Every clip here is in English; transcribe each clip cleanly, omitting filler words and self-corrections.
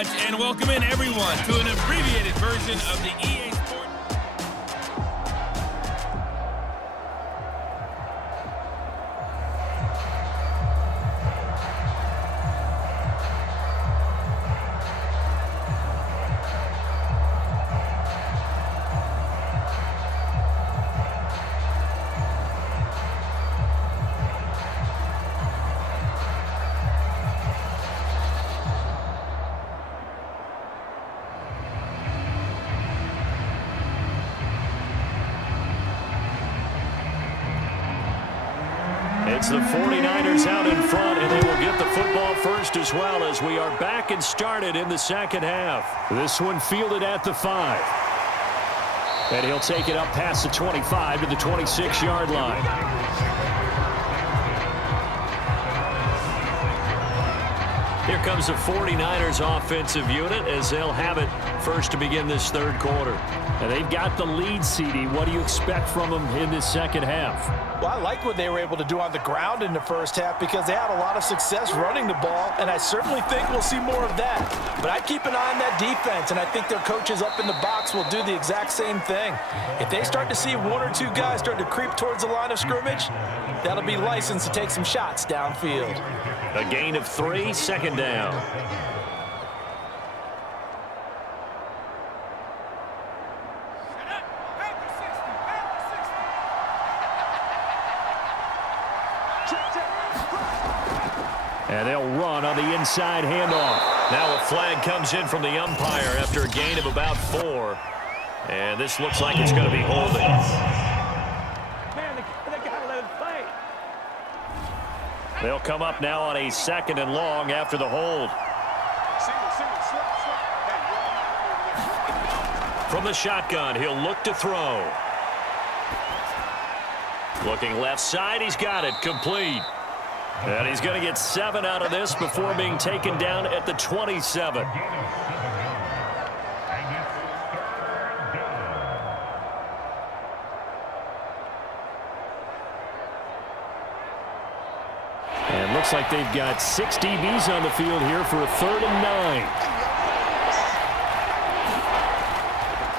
much, and welcome in everyone to an abbreviated version of the EA Sports. It's the 49ers out in front, and they will get the football first as well as we are back and started in the second half. This one fielded at the 5. And he'll take it up past the 25 to the 26-yard line. Here comes the 49ers offensive unit as they'll have it first to begin this third quarter. And they've got the lead, CD. What do you expect from them in this second half? Well, I like what they were able to do on the ground in the first half because they had a lot of success running the ball, and I certainly think we'll see more of that. But I keep an eye on that defense, and I think their coaches up in the box will do the exact same thing. If they start to see one or two guys start to creep towards the line of scrimmage, that'll be licensed to take some shots downfield. A gain of 3, second down. And they'll run on the inside handoff. Now a flag comes in from the umpire after a gain of about 4. And this looks like it's going to be holding. Man, they got to let it play. They'll come up now on a 2nd and long after the hold. From the shotgun, he'll look to throw. Looking left side, he's got it, complete. And he's going to get 7 out of this before being taken down at the 27. And looks like they've got 6 DBs on the field here for a 3rd and 9.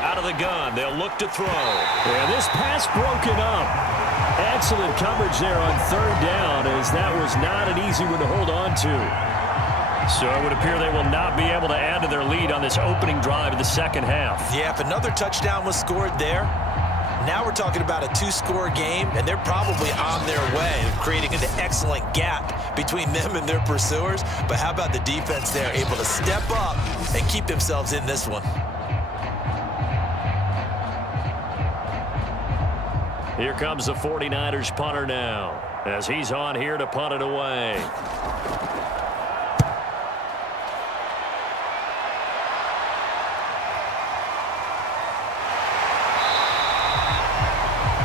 Out of the gun, they'll look to throw. And this pass broken up. Excellent coverage there on 3rd down, as that was not an easy one to hold on to. So it would appear they will not be able to add to their lead on this opening drive of the second half. Yeah, if another touchdown was scored there, now we're talking about a 2-score game, and they're probably on their way of creating an excellent gap between them and their pursuers. But how about the defense there, able to step up and keep themselves in this one? Here comes the 49ers punter now, as he's on here to punt it away.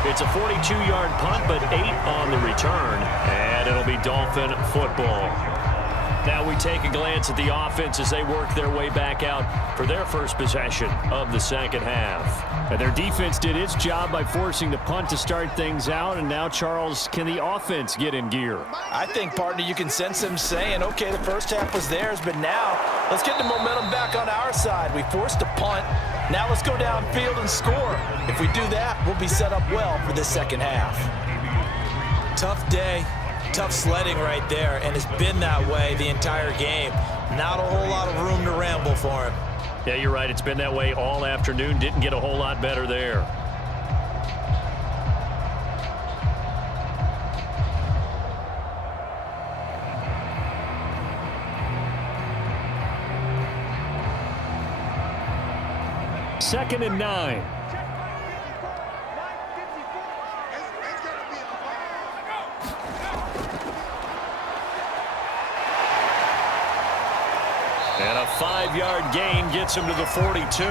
It's a 42-yard punt, but 8 on the return, and it'll be Dolphin football. Now we take a glance at the offense as they work their way back out for their first possession of the second half. And their defense did its job by forcing the punt to start things out. And now, Charles, can the offense get in gear? I think, partner, you can sense them saying, okay, the first half was theirs, but now let's get the momentum back on our side. We forced a punt. Now let's go downfield and score. If we do that, we'll be set up well for this second half. Tough day. Tough sledding right there, and it's been that way the entire game. Not a whole lot of room to ramble for him. Yeah, you're right. It's been that way all afternoon. Didn't get a whole lot better there. Second and 9. And a 5-yard gain gets him to the 42.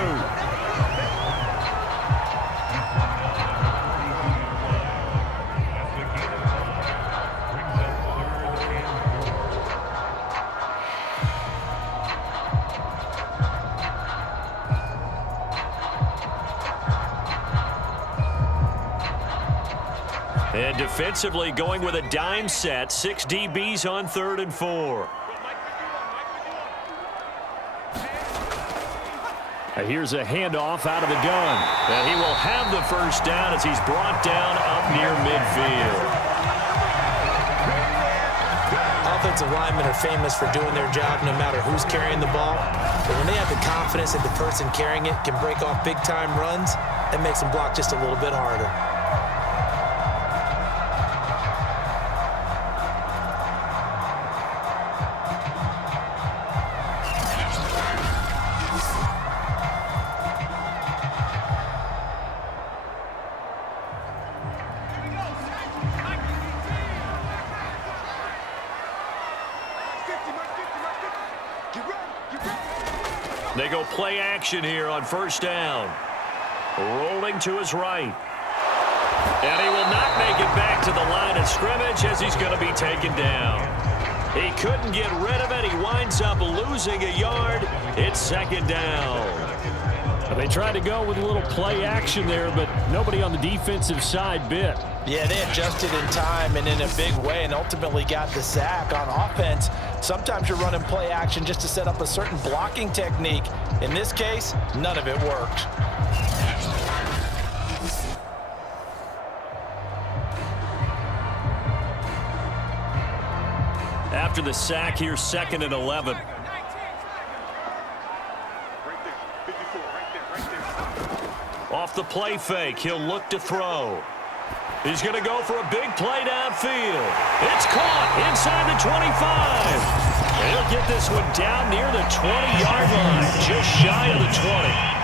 And defensively going with a dime set, 6 DBs on 3rd and 4. Here's a handoff out of the gun. And he will have the first down as he's brought down up near midfield. Offensive linemen are famous for doing their job no matter who's carrying the ball. But when they have the confidence that the person carrying it can break off big-time runs, that makes them block just a little bit harder. They go play action here on first down. Rolling to his right. And he will not make it back to the line of scrimmage as he's going to be taken down. He couldn't get rid of it. He winds up losing a yard. It's second down. They tried to go with a little play action there, but nobody on the defensive side bit. Yeah, they adjusted in time and in a big way and ultimately got the sack on offense. Sometimes you're running play action just to set up a certain blocking technique. In this case, none of it worked. After the sack, here's 2nd and 11. Off the play fake, he'll look to throw. He's going to go for a big play downfield. It's caught inside the 25. And he'll get this one down near the 20-yard line, just shy of the 20.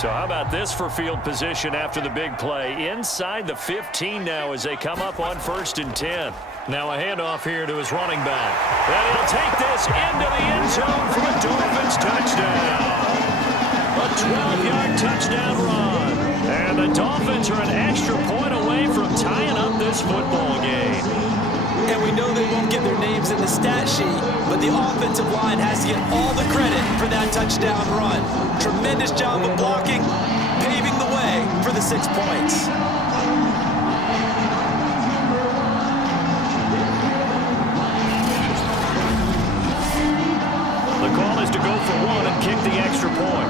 So how about this for field position after the big play? Inside the 15 now as they come up on 1st and 10. Now a handoff here to his running back. And he'll take this into the end zone for a Dolphins touchdown. A 12-yard touchdown run. And the Dolphins are an extra point away from tying up this football game. And we know they won't get their names in the stat sheet, but the offensive line has to get all the credit for that touchdown run. Tremendous job of blocking, paving the way for the 6 points. The call is to go for one and kick the extra point.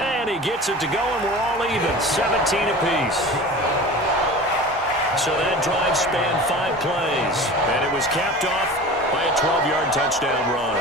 And he gets it to go, and we're all even, 17 apiece. So that drive spanned 5 plays, and it was capped off by a 12-yard touchdown run.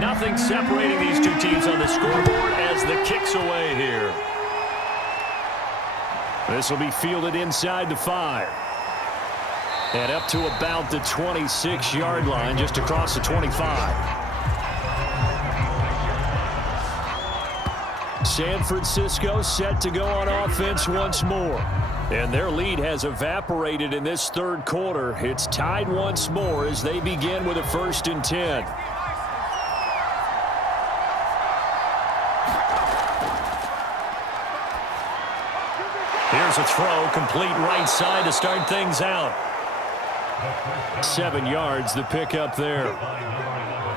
Nothing separating these two teams on the scoreboard as the kick's away here. This will be fielded inside the 5. And up to about the 26-yard line, just across the 25. San Francisco set to go on offense once more. And their lead has evaporated in this third quarter. It's tied once more as they begin with a 1st and 10. Here's a throw, complete right side to start things out. 7 yards, the pickup there.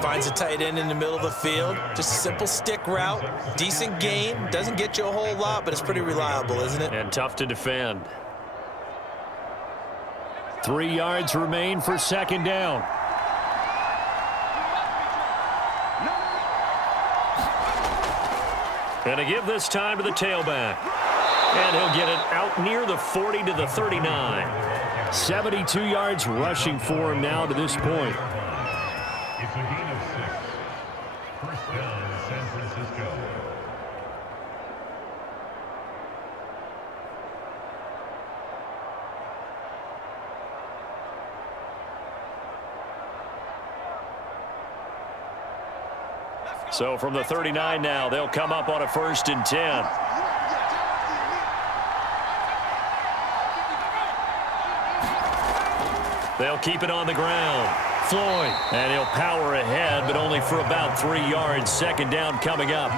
Finds a tight end in the middle of the field. Just a simple stick route. Decent gain. Doesn't get you a whole lot, but it's pretty reliable, isn't it? And tough to defend. 3 yards remain for 2nd down. And a give this time to the tailback. And he'll get it out near the 40 to the 39. 72 yards rushing for him now to this point. It's a gain of 6. First down, San Francisco. So from the 39 now, they'll come up on a 1st and 10. They'll keep it on the ground. Floyd, and he'll power ahead, but only for about 3 yards. Second down coming up.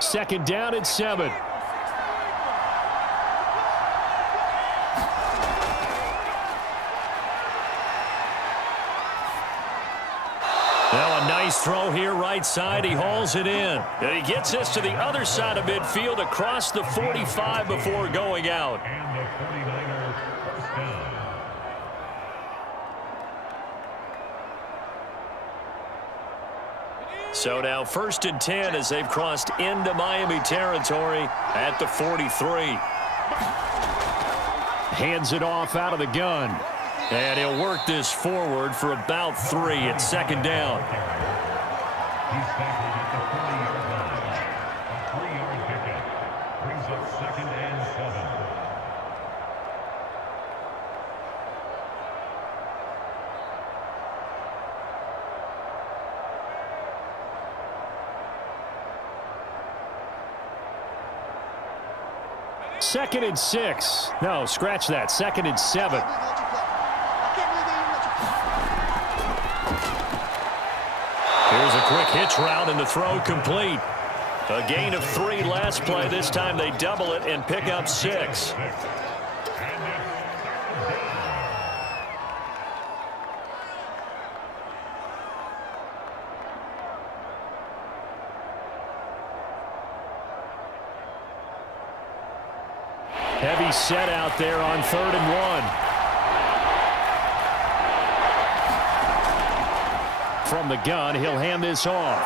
Second down and 7. Now a nice throw here right side. He hauls it in. And he gets this to the other side of midfield across the 45 before going out. And the 49ers first down. So now 1st and 10 as they've crossed into Miami territory at the 43. Hands it off out of the gun. And he'll work this forward for about 3 at second down. He's tackled at the 40-yard line. A 3-yard pickup brings up 2nd and 7. Second and 6. No, scratch that. 2nd and 7. Here's a quick hitch route and the throw complete. A gain of 3 last play. This time they double it and pick up 6. Heavy set out there on 3rd and 1. From the gun, he'll hand this off.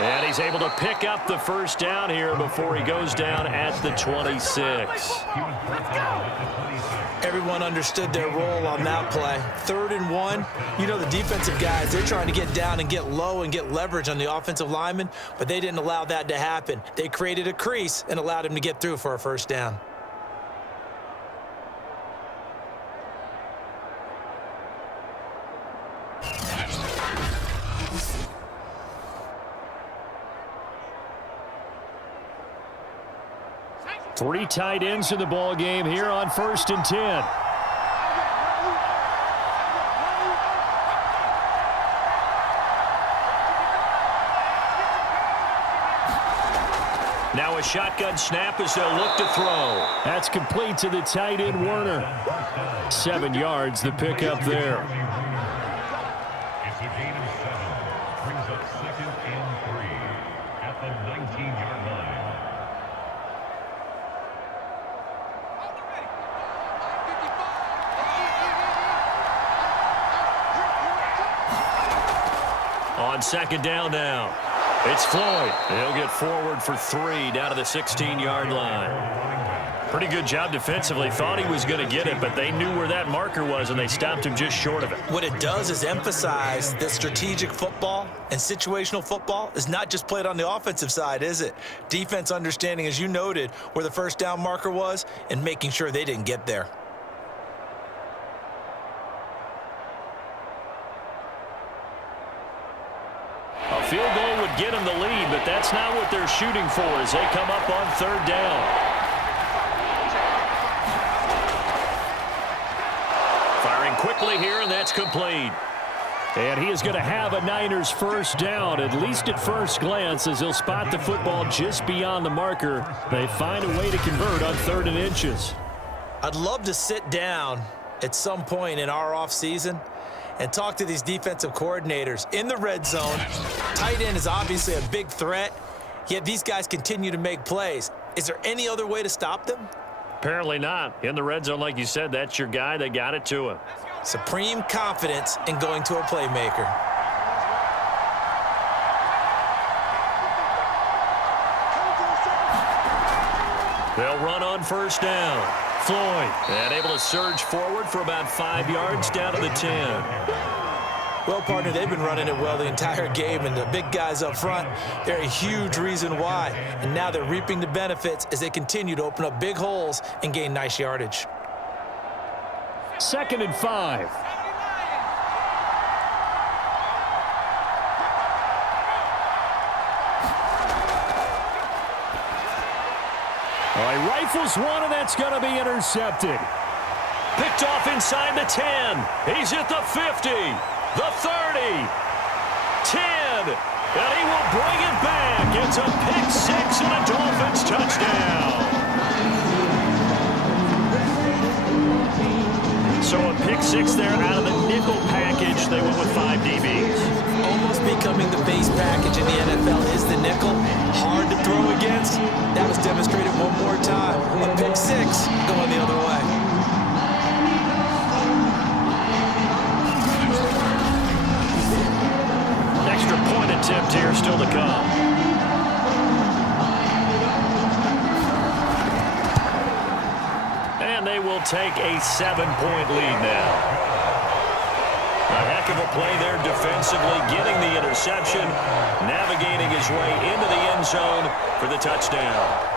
And he's able to pick up the first down here before he goes down at the 26. Everyone understood their role on that play. 3rd and 1. You know the defensive guys, they're trying to get down and get low and get leverage on the offensive lineman, but they didn't allow that to happen. They created a crease and allowed him to get through for a first down. Three tight ends in the ball game here on 1st and 10. Now a shotgun snap as they'll look to throw. That's complete to the tight end, Werner. 7 yards, the pickup there. It's a gain of 7. Brings up 2nd and 3 at the 19-yard line. On 2nd down now. It's Floyd. He'll get forward for 3 down to the 16-yard line. Pretty good job defensively. Thought he was going to get it, but they knew where that marker was, and they stopped him just short of it. What it does is emphasize that strategic football and situational football is not just played on the offensive side, is it? Defense understanding, as you noted, where the first down marker was and making sure they didn't get there. A field goal would get them the lead, but that's not what they're shooting for as they come up on 3rd down. Firing quickly here, and that's complete. And he is going to have a Niners first down, at least at first glance, as he'll spot the football just beyond the marker. They find a way to convert on 3rd and inches. I'd love to sit down at some point in our offseason and talk to these defensive coordinators in the red zone. Tight end is obviously a big threat, yet these guys continue to make plays. Is there any other way to stop them? Apparently not. In the red zone, like you said, that's your guy. They got it to him. Supreme confidence in going to a playmaker. They'll run on first down. Floyd, and able to surge forward for about 5 yards down to the 10. Well, partner, they've been running it well the entire game, and the big guys up front, they're a huge reason why. And now they're reaping the benefits as they continue to open up big holes and gain nice yardage. 2nd and 5. Rifles one, and that's going to be intercepted. Picked off inside the 10. He's at the 50, the 30, 10, and he will bring it back. It's a pick six and a Dolphins touchdown. So a pick six there out of the nickel package. They went with 5 DBs. Almost becoming the base package in the NFL is the nickel. Hard to throw against. That was demonstrated one more time. A pick six going the other way. Extra point attempt here still to come. And they will take a 7-point lead now. A heck of a play there defensively, getting the interception, navigating his way into the end zone for the touchdown.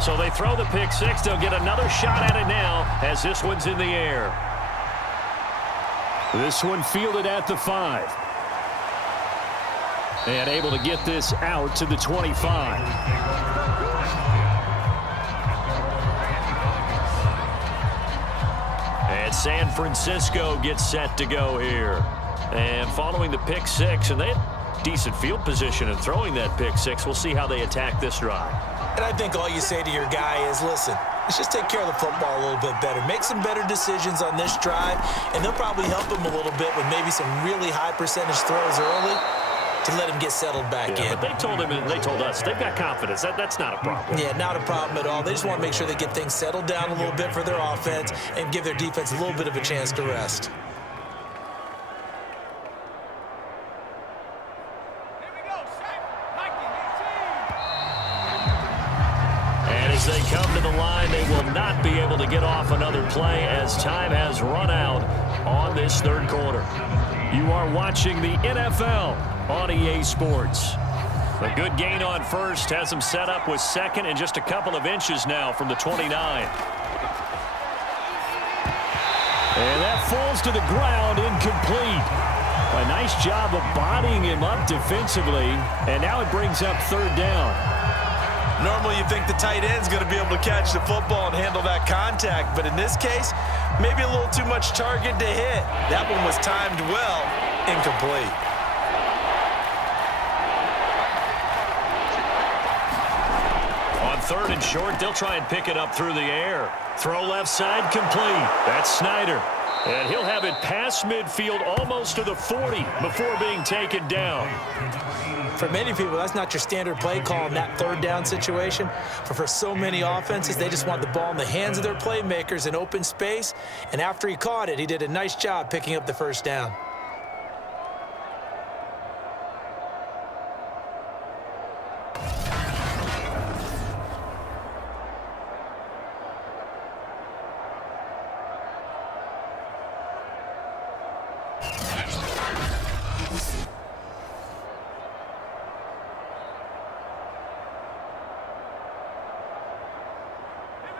So they throw the pick six. They'll get another shot at it now as this one's in the air. This one fielded at the 5. And able to get this out to the 25. And San Francisco gets set to go here. And following the pick six, and they had decent field position in throwing that pick six. We'll see how they attack this drive. And I think all you say to your guy is, listen, let's just take care of the football a little bit better. Make some better decisions on this drive, and they'll probably help him a little bit with maybe some really high percentage throws early to let him get settled back in. But they told him and they told us they've got confidence. That's not a problem. Yeah, not a problem at all. They just want to make sure they get things settled down a little bit for their offense and give their defense a little bit of a chance to rest. As they come to the line, they will not be able to get off another play as time has run out on this third quarter. You are watching the NFL on EA Sports. A good gain on first has them set up with second and just a couple of inches now from the 29. And that falls to the ground, incomplete. A nice job of bodying him up defensively, and now it brings up third down. Normally you think the tight end's going to be able to catch the football and handle that contact, but in this case, maybe a little too much target to hit. That one was timed well, incomplete. On third and short, they'll try and pick it up through the air. Throw left side, complete. That's Snyder. And he'll have it past midfield almost to the 40 before being taken down. For many people, that's not your standard play call in that third down situation. But for so many offenses, they just want the ball in the hands of their playmakers in open space. And after he caught it, he did a nice job picking up the first down.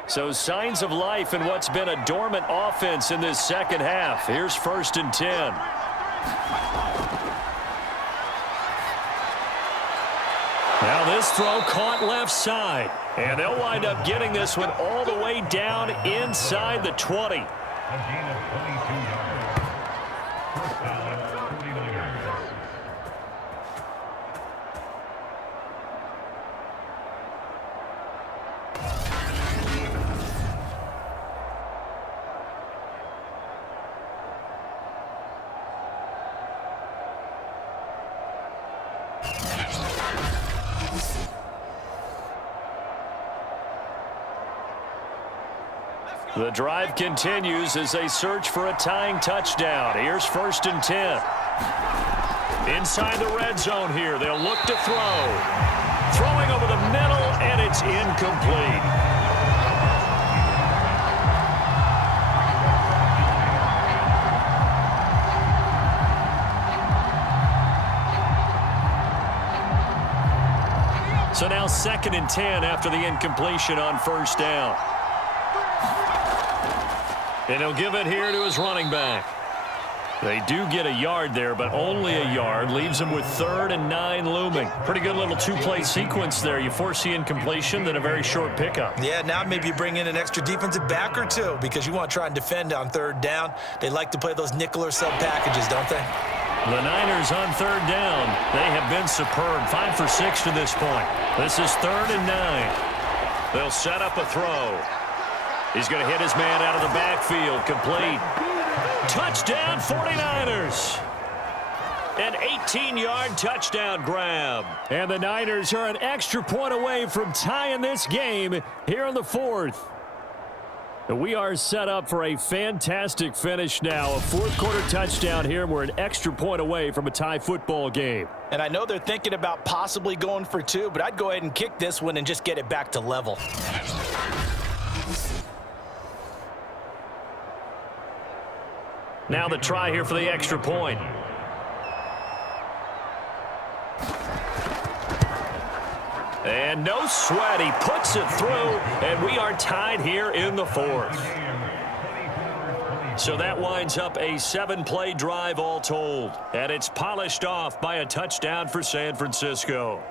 So signs of life in what's been a dormant offense in this second half. Here's 1st and 10. Now this throw caught left side. And they'll wind up getting this one all the way down inside the 20. A gain of 22 yards. First down, 49ers. The drive continues as they search for a tying touchdown. Here's 1st and 10. Inside the red zone here. They'll look to throw. Throwing over the middle, and it's incomplete. So now 2nd and 10 after the incompletion on first down. And he'll give it here to his running back. They do get a yard there, but only a yard. Leaves them with 3rd and 9 looming. Pretty good little two-play sequence there. You force the incompletion, then a very short pickup. Yeah, now maybe you bring in an extra defensive back or two because you want to try and defend on 3rd down. They like to play those nickel or sub packages, don't they? The Niners on 3rd down. They have been superb. 5 for 6 to this point. This is 3rd and 9. They'll set up a throw. He's going to hit his man out of the backfield. Complete. Touchdown 49ers. An 18-yard touchdown grab. And the Niners are an extra point away from tying this game here in the 4th. We are set up for a fantastic finish now. A 4th quarter touchdown here. We're an extra point away from a tie football game. And I know they're thinking about possibly going for 2, but I'd go ahead and kick this one and just get it back to level. Now the try here for the extra point. And no sweat. He puts it through, and we are tied here in the 4th. So that winds up a 7-play drive all told. And it's polished off by a touchdown for San Francisco.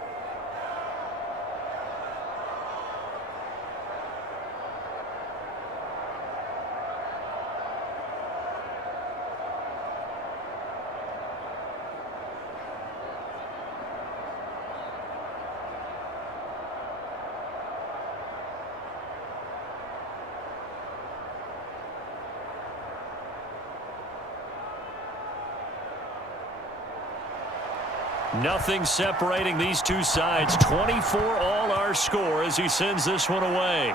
Nothing separating these two sides. 24 all our score as he sends this one away.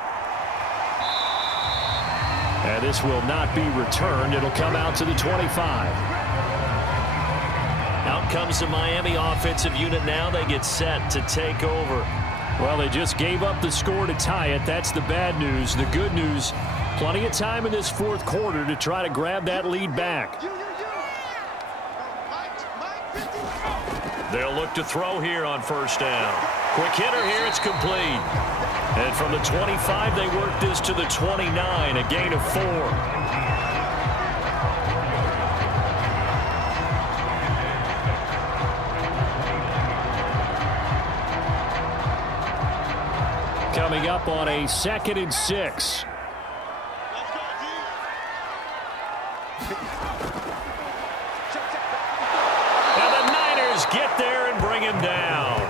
And this will not be returned. It'll come out to the 25. Out comes the Miami offensive unit now. They get set to take over. Well, they just gave up the score to tie it. That's the bad news. The good news, plenty of time in this 4th quarter to try to grab that lead back. They'll look to throw here on first down. Quick hitter here, it's complete. And from the 25, they work this to the 29, a gain of 4. Coming up on a 2nd and 6. Get there and bring him down.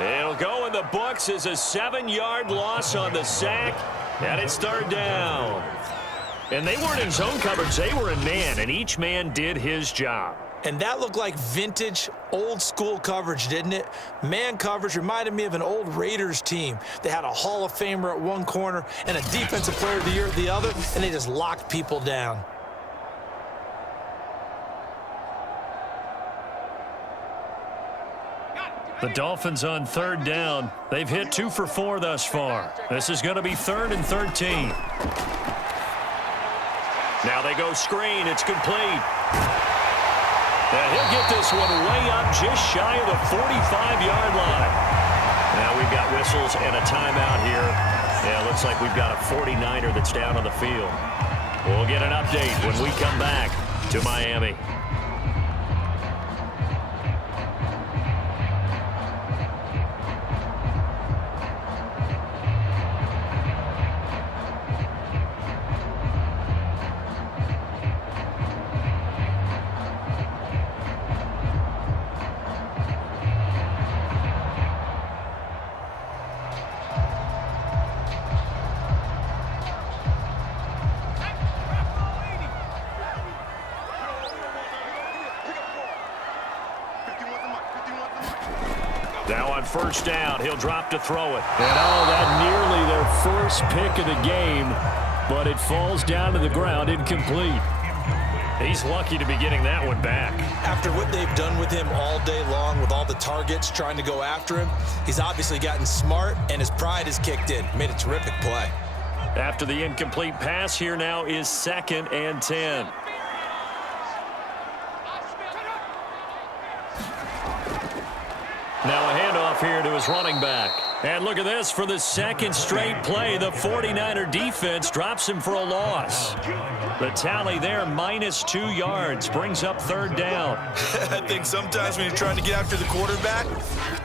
It'll go in the books as a 7-yard loss on the sack, and it's 3rd down. And they weren't in zone coverage. They were in man, and each man did his job. And that looked like vintage, old-school coverage, didn't it? Man coverage reminded me of an old Raiders team. They had a Hall of Famer at one corner and a Defensive Player of the Year at the other, and they just locked people down. The Dolphins on 3rd down. They've hit 2 for 4 thus far. This is going to be 3rd and 13. Now they go screen. It's complete. And he'll get this one way up just shy of the 45-yard line. Now we've got whistles and a timeout here. Yeah, looks like we've got a 49er that's down on the field. We'll get an update when we come back to Miami. Now on first down, he'll drop to throw it. And that nearly their first pick of the game, but it falls down to the ground incomplete. He's lucky to be getting that one back. After what they've done with him all day long with all the targets trying to go after him, he's obviously gotten smart and his pride has kicked in. Made a terrific play. After the incomplete pass, here now is 2nd and 10. Now a handoff here to his running back. And look at this. For the second straight play, the 49er defense drops him for a loss. The tally there, -2 yards, brings up third down. I think sometimes when you're trying to get after the quarterback,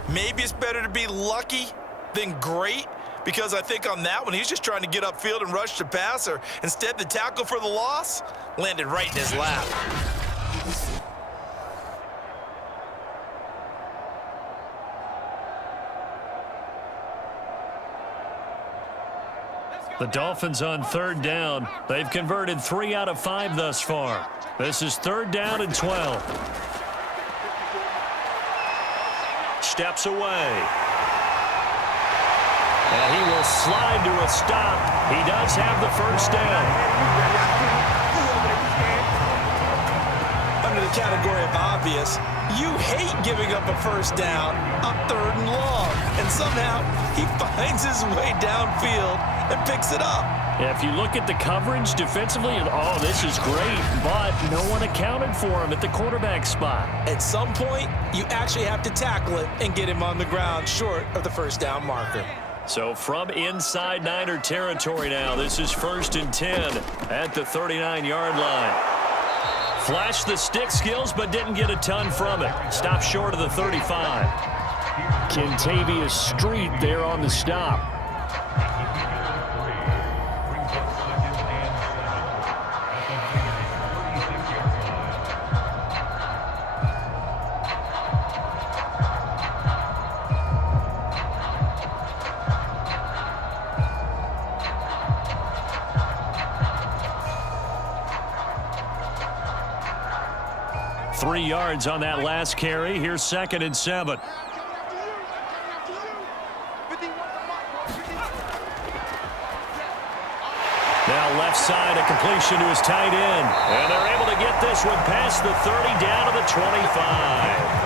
maybe it's better to be lucky than great, because I think on that one, he's just trying to get upfield and rush the passer. Instead, the tackle for the loss landed right in his lap. The Dolphins on third down. They've converted 3 out of 5 thus far. This is third down and 12. Steps away. And he will slide to a stop. He does have the first down. Under the category of obvious, you hate giving up a first down on 3rd and long. And somehow he finds his way downfield and picks it up. Yeah, if you look at the coverage defensively, oh, this is great, but no one accounted for him at the quarterback spot. At some point, you actually have to tackle it and get him on the ground short of the first down marker. So from inside Niner territory now, this is 1st and 10 at the 39-yard line. Flashed the stick skills, but didn't get a ton from it. Stopped short of the 35. Kentavious Street there on the stop. Three yards on that last carry. Here's 2nd and 7. Now left side, a completion to his tight end. And they're able to get this one past the 30 down to the 25.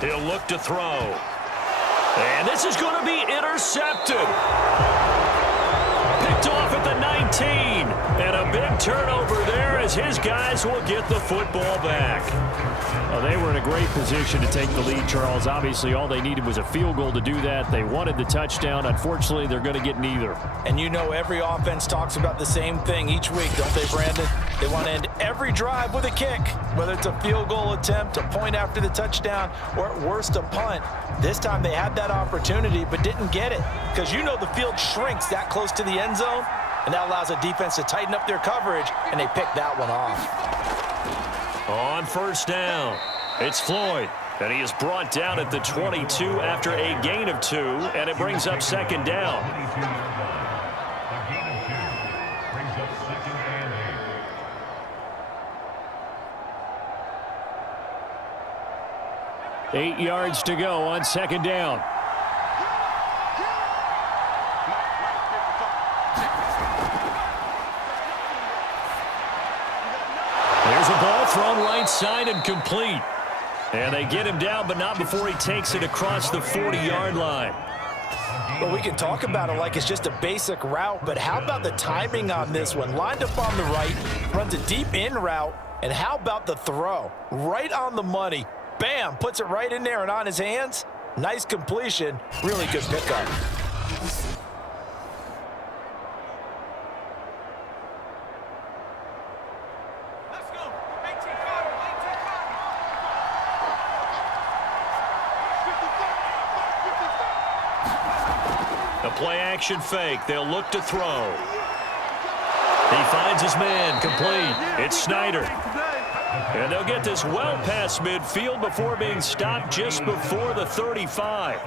He'll look to throw. And this is going to be intercepted. Picked off at the 19. And a big turnover there as his guys will get the football back. Well, they were in a great position to take the lead, Charles. Obviously, all they needed was a field goal to do that. They wanted the touchdown. Unfortunately, they're going to get neither. And you know every offense talks about the same thing each week, don't they, Brandon? They want to end every drive with a kick, whether it's a field goal attempt, a point after the touchdown, or at worst a punt. This time they had that opportunity but didn't get it, because you know the field shrinks that close to the end zone, and that allows a defense to tighten up their coverage, and they picked that one off. On first down, it's Floyd. And he is brought down at the 22 after a gain of 2, and it brings up 2nd down. A gain of 2 brings up 2nd and 8. 8 yards to go on 2nd down. There's a ball thrown right side and complete. And they get him down, but not before he takes it across the 40-yard line. Well, we can talk about it like it's just a basic route, but how about the timing on this one? Lined up on the right, runs a deep in route, and how about the throw? Right on the money. Bam, puts it right in there and on his hands. Nice completion, really good pickup. A play-action fake. They'll look to throw. He finds his man, complete. It's Snyder. And they'll get this well past midfield before being stopped just before the 35.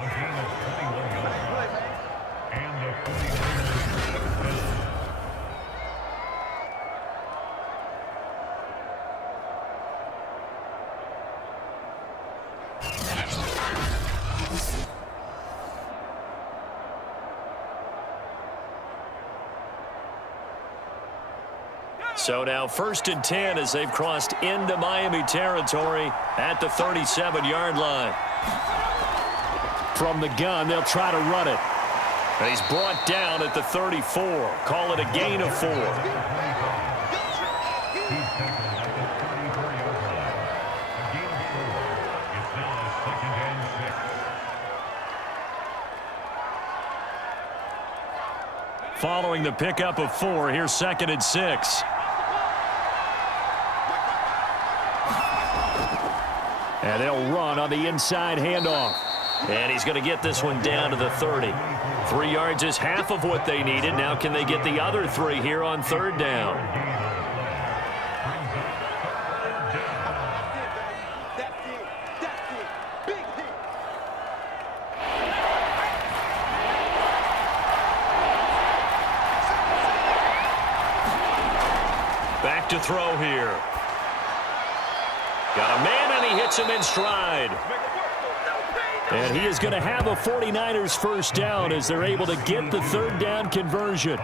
So now 1st and 10 as they've crossed into Miami territory at the 37-yard line. From the gun, they'll try to run it. And he's brought down at the 34. Call it a gain of 4. Following the pickup of 4, here's 2nd and 6. And they'll run on the inside handoff. And he's going to get this one down to the 30. 3 yards is half of what they needed. Now can they get the other 3 here on 3rd down? Back to throw here. Got a man, and he hits him in stride. And he is going to have a 49ers first down as they're able to get the 3rd down conversion.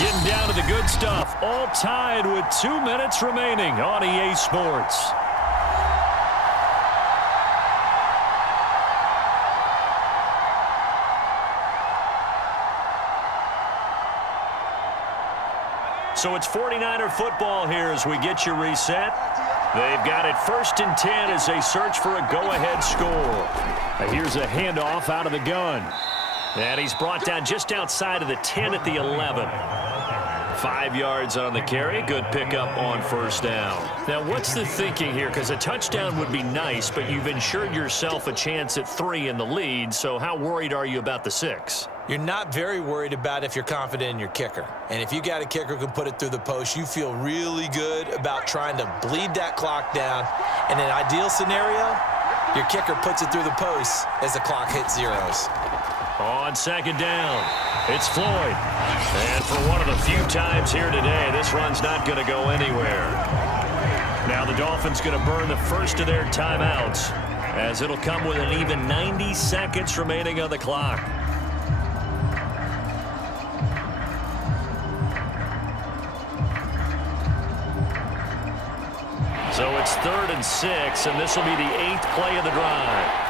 Getting down to the good stuff, all tied with 2 minutes remaining on EA Sports. So it's 49er football here as we get you reset. They've got it 1st and 10 as they search for a go-ahead score. And here's a handoff out of the gun. And he's brought down just outside of the 10 at the 11. 5 yards on the carry. Good pickup on 1st down. Now, what's the thinking here? Because a touchdown would be nice, but you've ensured yourself a chance at 3 in the lead, so how worried are you about the 6? You're not very worried about if you're confident in your kicker. And if you got a kicker who can put it through the post, you feel really good about trying to bleed that clock down. In an ideal scenario, your kicker puts it through the post as the clock hits zeros. On 2nd down, it's Floyd. And for one of the few times here today, this run's not going to go anywhere. Now the Dolphins going to burn the first of their timeouts as it'll come with an even 90 seconds remaining on the clock. So it's 3rd and 6, and this will be the 8th play of the drive.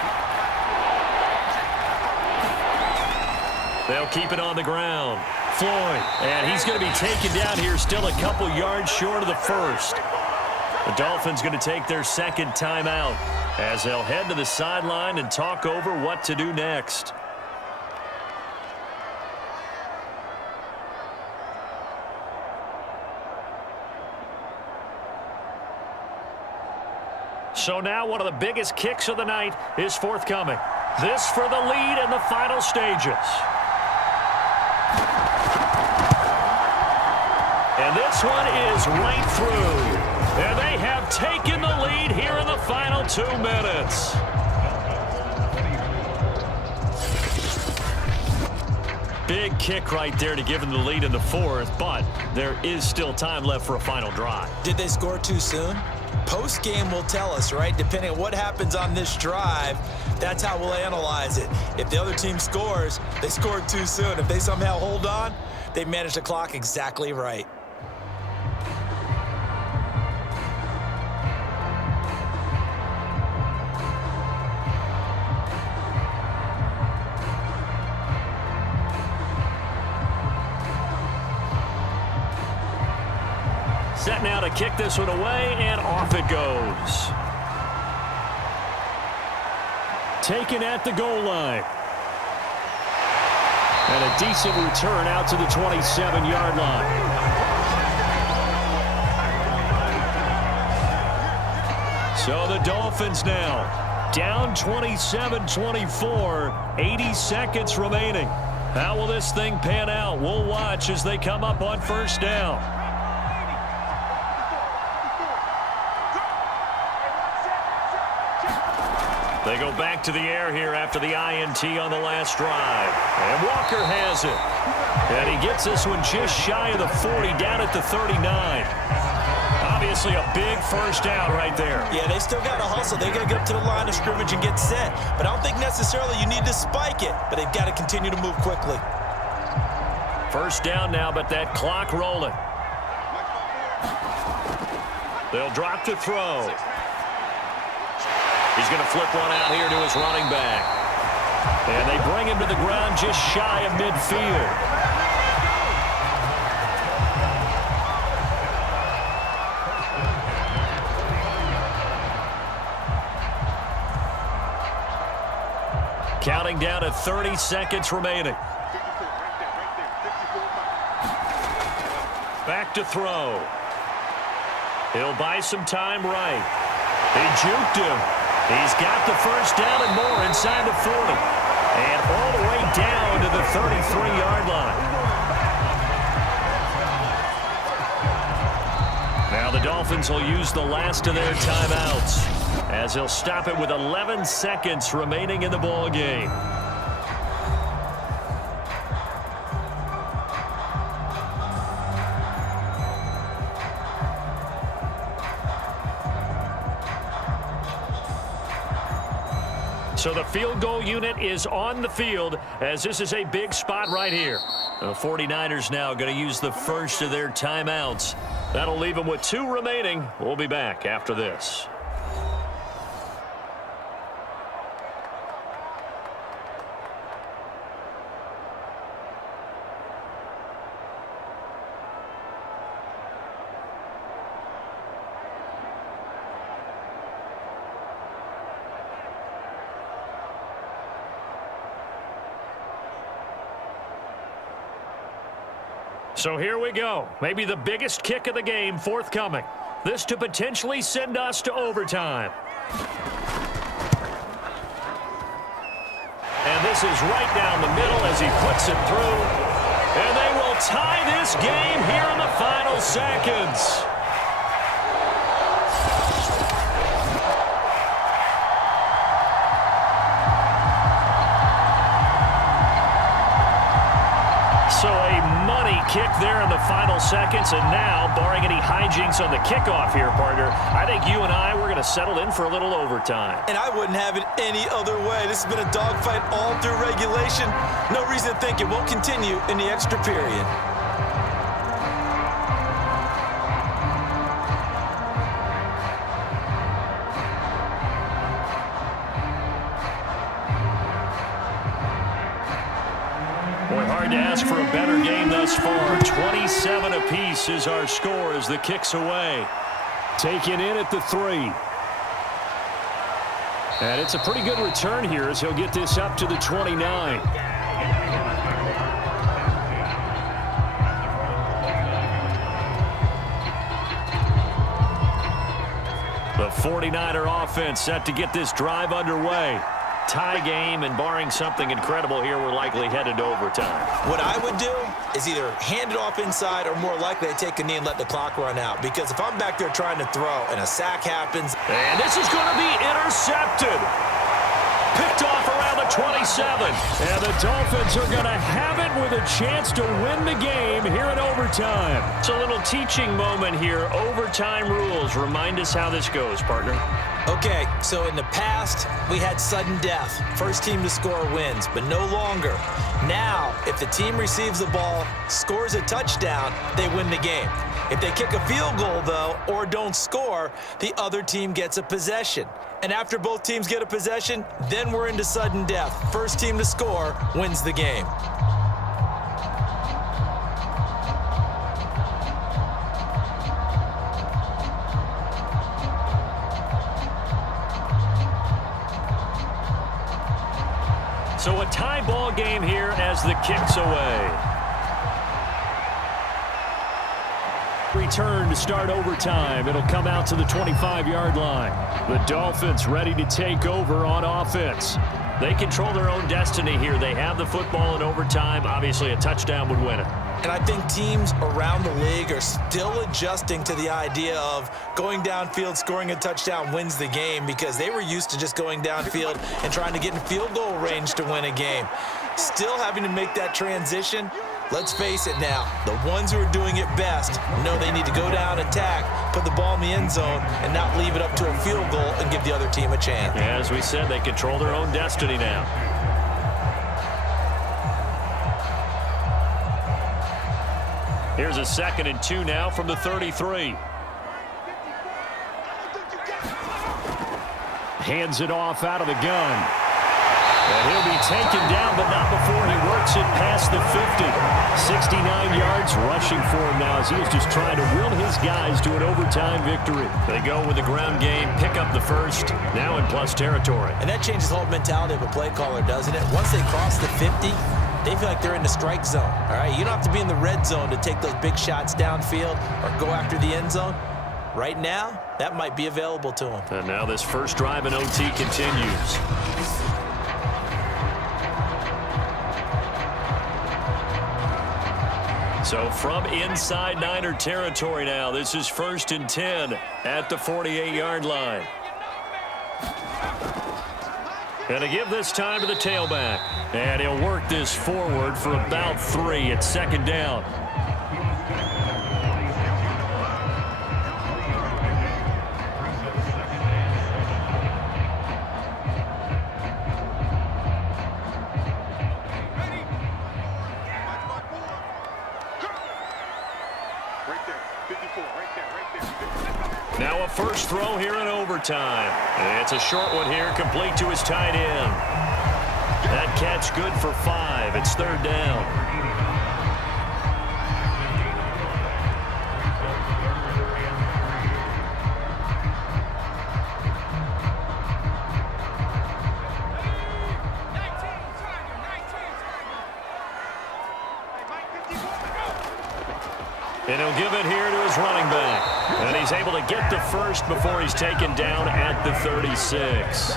They'll keep it on the ground. Floyd, and he's going to be taken down here still a couple yards short of the 1st. The Dolphins going to take their 2nd timeout as they'll head to the sideline and talk over what to do next. So now one of the biggest kicks of the night is forthcoming. This for the lead in the final stages. And this one is right through. And they have taken the lead here in the final 2 minutes. Big kick right there to give them the lead in the 4th, but there is still time left for a final drive. Did they score too soon? Post-game will tell us, right? Depending on what happens on this drive, that's how we'll analyze it. If the other team scores, they scored too soon. If they somehow hold on, they managed the clock exactly right. Set now to kick this one away, and off it goes. Taken at the goal line. And a decent return out to the 27-yard line. So the Dolphins now down 27-24, 80 seconds remaining. How will this thing pan out? We'll watch as they come up on 1st down. They go back to the air here after the INT on the last drive. And Walker has it. And he gets this one just shy of the 40, down at the 39. Obviously a big first down right there. Yeah, they still got to hustle. They got to get up to the line of scrimmage and get set. But I don't think necessarily you need to spike it, but they've got to continue to move quickly. First down now, but that clock rolling. They'll drop to throw. He's going to flip one out here to his running back. And they bring him to the ground just shy of midfield. Counting down to 30 seconds remaining. Back to throw. He'll buy some time right. He juked him. He's got the first down and more inside the 40. And all the way down to the 33-yard line. Now the Dolphins will use the last of their timeouts, as he'll stop it with 11 seconds remaining in the ball game. So the field goal unit is on the field, as this is a big spot right here. The 49ers now going to use the first of their timeouts. That'll leave them with 2 remaining. We'll be back after this. So here we go. Maybe the biggest kick of the game forthcoming. This to potentially send us to overtime. And this is right down the middle as he puts it through. And they will tie this game here in the final seconds. So a money kick there in the final seconds, and now, barring any hijinks on the kickoff here, partner, I think you and I, we're going to settle in for a little overtime. And I wouldn't have it any other way. This has been a dogfight all through regulation. No reason to think it won't continue in the extra period. Boy, hard to ask for a better game thus far. 27 apiece is our score as the kick's away. Taken in at the 3. And it's a pretty good return here as he'll get this up to the 29. The 49er offense set to get this drive underway. Tie game, and barring something incredible here, we're likely headed to overtime. What I would do is either hand it off inside or more likely to take a knee and let the clock run out. Because if I'm back there trying to throw and a sack happens. And this is going to be intercepted. Picked off around the 27. And the Dolphins are going to have it with a chance to win the game here in overtime. It's a little teaching moment here. Overtime rules. Remind us how this goes, partner. Okay, so in the past, we had sudden death. First team to score wins, but no longer. Now, if the team receives the ball, scores a touchdown, they win the game. If they kick a field goal, though, or don't score, the other team gets a possession. And after both teams get a possession, then we're into sudden death. First team to score wins the game. So a tie ball game here as the kick's away. Return to start overtime. It'll come out to the 25-yard line. The Dolphins ready to take over on offense. They control their own destiny here. They have the football in overtime. Obviously, a touchdown would win it. And I think teams around the league are still adjusting to the idea of going downfield, scoring a touchdown wins the game, because they were used to just going downfield and trying to get in field goal range to win a game. Still having to make that transition. Let's face it now, the ones who are doing it best know they need to go down, attack, put the ball in the end zone, and not leave it up to a field goal and give the other team a chance. As we said, they control their own destiny now. Here's a 2nd and 2 now from the 33. Hands it off out of the gun. And he'll be taken down, but not before he works it past the 50. 69 yards rushing for him now as he is just trying to will his guys to an overtime victory. They go with the ground game, pick up the first, now in plus territory. And that changes the whole mentality of a play caller, doesn't it? Once they cross the 50, they feel like they're in the strike zone. All right, you don't have to be in the red zone to take those big shots downfield or go after the end zone. Right now, that might be available to them. And now this first drive in OT continues. So from inside Niner territory now, this is 1st and 10 at the 48-yard line. And to give this time to the tailback. And he'll work this forward for about 3 at 2nd down. Now a first throw here in overtime. And it's a short one here, complete to his tight end. That catch good for 5. It's 3rd down. And he'll give it here to his running back. And he's able to get the first before he's taken down at the 36.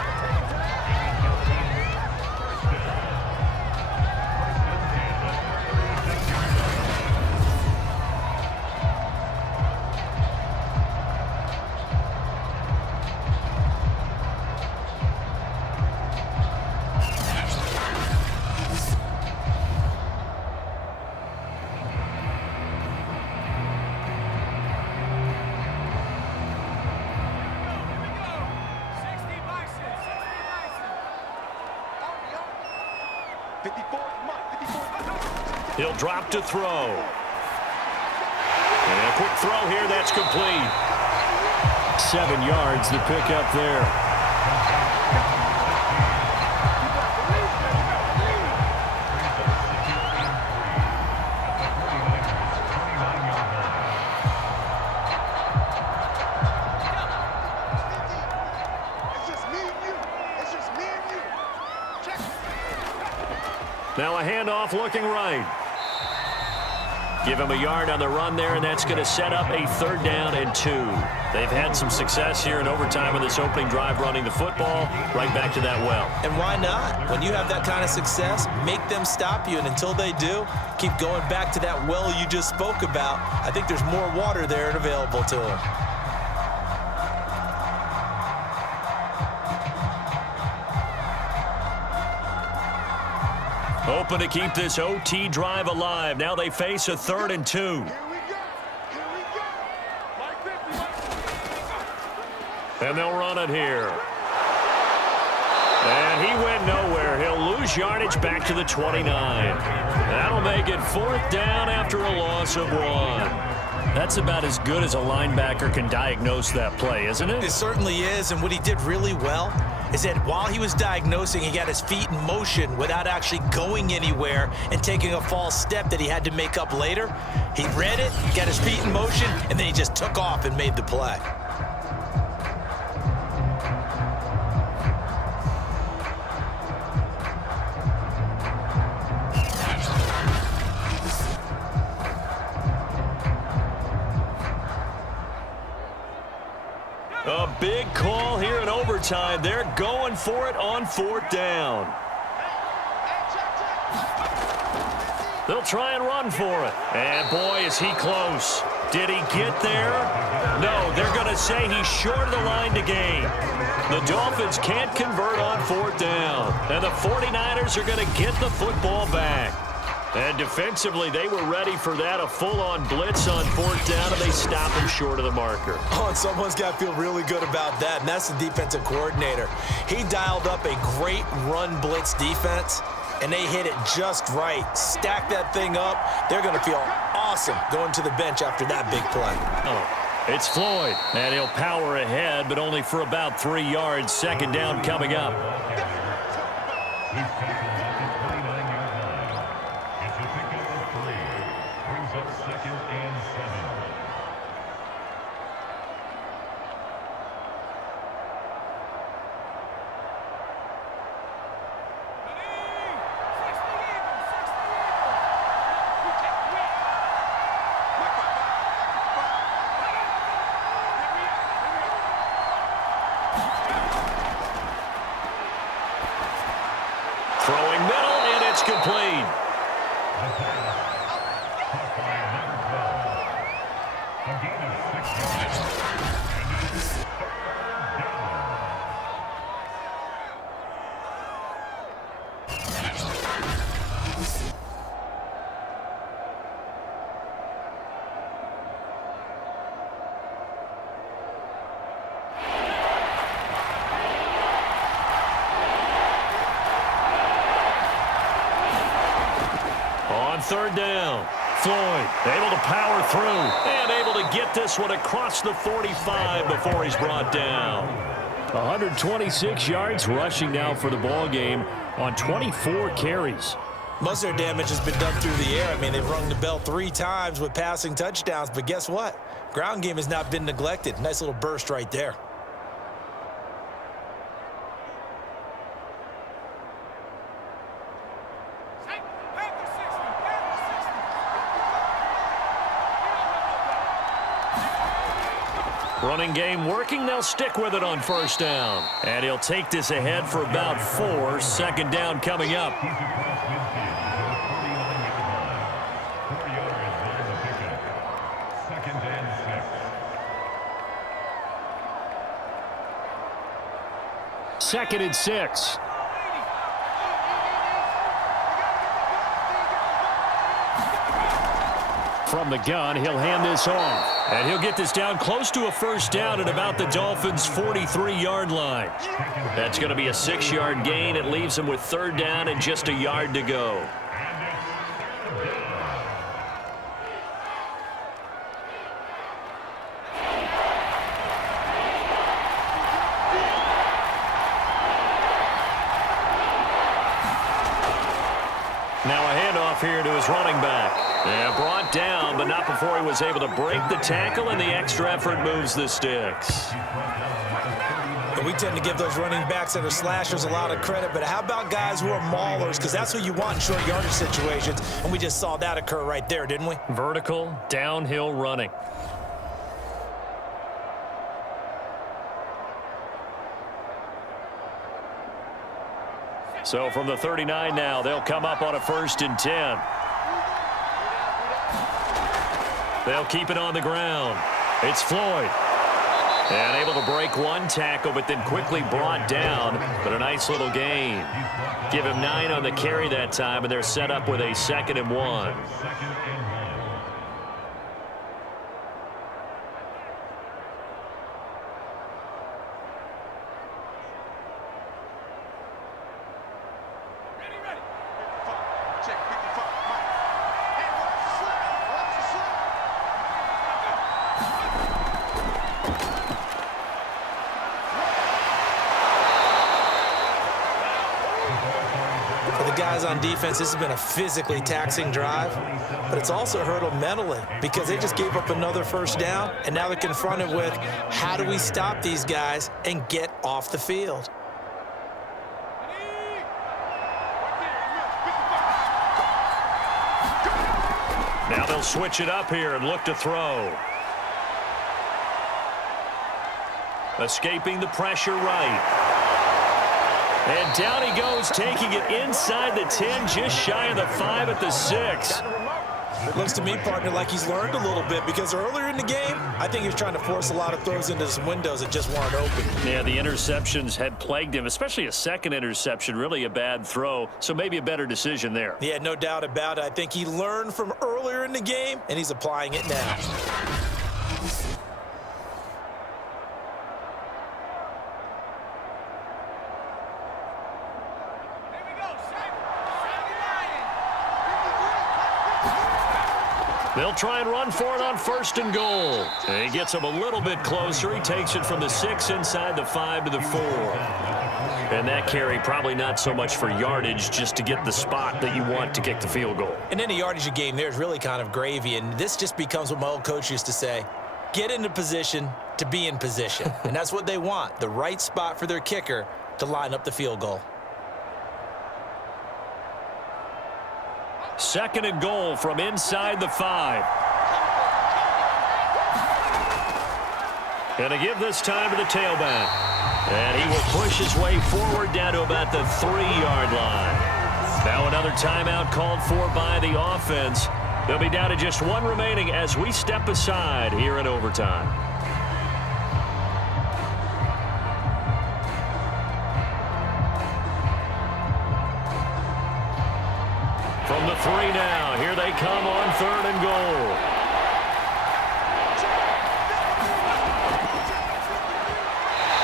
He'll drop to throw. And a quick throw here, that's complete. 7 yards, the pickup there. Now a handoff looking right. Give him a yard on the run there, and that's going to set up a 3rd down and 2. They've had some success here in overtime in this opening drive running the football. Right back to that well. And why not? When you have that kind of success, make them stop you. And until they do, keep going back to that well you just spoke about. I think there's more water there and available to them. Open to keep this OT drive alive. Now they face a 3rd and 2. And they'll run it here. And he went nowhere. He'll lose yardage back to the 29. That'll make it 4th down after a loss of 1. That's about as good as a linebacker can diagnose that play, isn't it? It certainly is, and what he did really well is that while he was diagnosing, he got his feet in motion without actually going anywhere and taking a false step that he had to make up later. He read it, got his feet in motion, and then he just took off and made the play. A big call here in overtime. overtime. They're going for it on 4th down. They'll try and run for it. And, boy, is he close. Did he get there? No, they're going to say he's short of the line to gain. The Dolphins can't convert on 4th down. And the 49ers are going to get the football back. And defensively, they were ready for that, a full-on blitz on 4th down, and they stop him short of the marker. Oh, and someone's got to feel really good about that, and that's the defensive coordinator. He dialed up a great run blitz defense, and they hit it just right. Stack that thing up. They're going to feel awesome going to the bench after that big play. Oh, it's Floyd, and he'll power ahead, but only for about 3 yards. 2nd down coming up. He's tackled at the 29-yard line. It's a pickup of 3. Brings up 2nd and 7. Throwing middle, and it's complete. The pass caught by number 12. A gain of 6 yards. And it's 3rd down. On 3rd down, Floyd able to power through and able to get this one across the 45 before he's brought down. 126 yards rushing now for the ball game on 24 carries. Most of their damage has been done through the air. I mean, they've rung the bell 3 times with passing touchdowns, but guess what? Ground game has not been neglected. Nice little burst right there. Running game working. They'll stick with it on 1st down. And he'll take this ahead for about 4. 2nd down coming up. He's across midfield to the 49-yard line. 4 yards on the pickup. 2nd and 6. 2nd and 6. From the gun, he'll hand this off. And he'll get this down close to a 1st down at about the Dolphins' 43-yard line. That's going to be a 6-yard gain. It leaves him with 3rd down and just a yard to go. Now a handoff here to his running back. Yeah, brought down, but not before he was able to break the tackle, and the extra effort moves the sticks. And we tend to give those running backs that are slashers a lot of credit, but how about guys who are maulers? Because that's what you want in short yardage situations, and we just saw that occur right there, didn't we? Vertical, downhill running. So from the 39 now, they'll come up on a 1st and 10. They'll keep it on the ground. It's Floyd. And able to break 1 tackle, but then quickly brought down. But a nice little gain. Give him 9 on the carry that time, and they're set up with a 2nd and 1. On defense, this has been a physically taxing drive, but it's also hurt them mentally because they just gave up another 1st down, and now they're confronted with how do we stop these guys and get off the field. Now they'll switch it up here and look to throw. Escaping the pressure right. And down he goes, taking it inside the 10, just shy of the 5 at the 6. It looks to me, partner, like he's learned a little bit because earlier in the game, I think he was trying to force a lot of throws into some windows that just weren't open. Yeah, the interceptions had plagued him, especially a second interception, really a bad throw, so maybe a better decision there. Yeah, no doubt about it. I think he learned from earlier in the game, and he's applying it now. They'll try and run for it on 1st and goal. And he gets him a little bit closer. He takes it from the 6 inside the 5 to the 4. And that carry probably not so much for yardage, just to get the spot that you want to kick the field goal. And then the yardage of game there is really kind of gravy, and this just becomes what my old coach used to say, get into position to be in position. And that's what they want, the right spot for their kicker to line up the field goal. 2nd and goal from inside the 5. Going to give this time to the tailback. And he will push his way forward down to about the 3-yard line. Now another timeout called for by the offense. They'll be down to just 1 remaining as we step aside here in overtime. From the 3 now, here they come on 3rd and goal.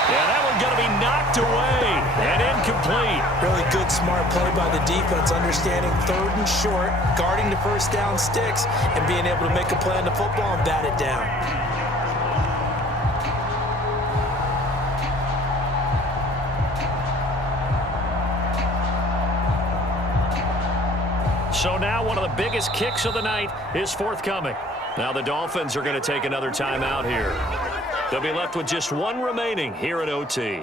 Yeah, that one's going to be knocked away and incomplete. Really good, smart play by the defense, understanding 3rd and short, guarding the first down sticks, and being able to make a play on the football and bat it down. So now one of the biggest kicks of the night is forthcoming. Now the Dolphins are going to take another timeout here. They'll be left with just 1 remaining here at OT.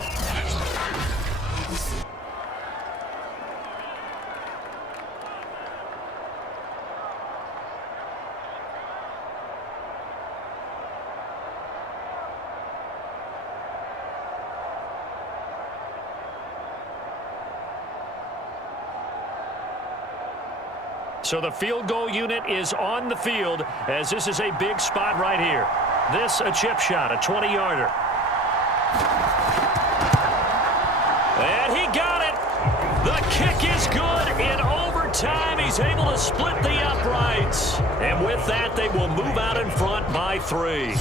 So the field goal unit is on the field as this is a big spot right here. This a chip shot, a 20-yarder. And he got it. The kick is good in overtime. He's able to split the uprights. And with that, they will move out in front by 3.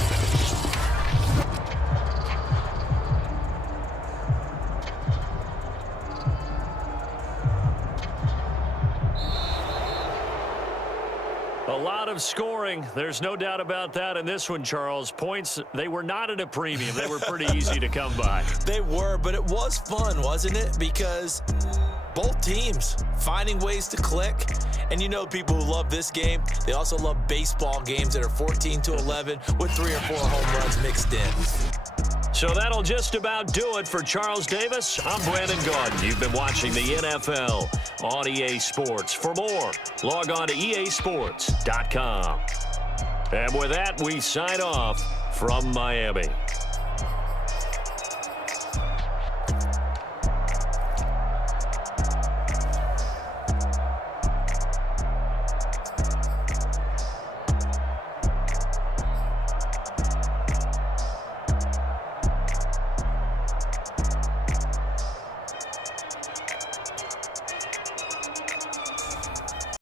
A lot of scoring. There's no doubt about that in this one, Charles. Points, they were not at a premium. They were pretty easy to come by. They were, but it was fun, wasn't it? Because both teams finding ways to click. And you know people who love this game, they also love baseball games that are 14-11 with 3 or 4 home runs mixed in. So that'll just about do it for Charles Davis. I'm Brandon Gaudin. You've been watching the NFL on EA Sports. For more, log on to easports.com. And with that, we sign off from Miami.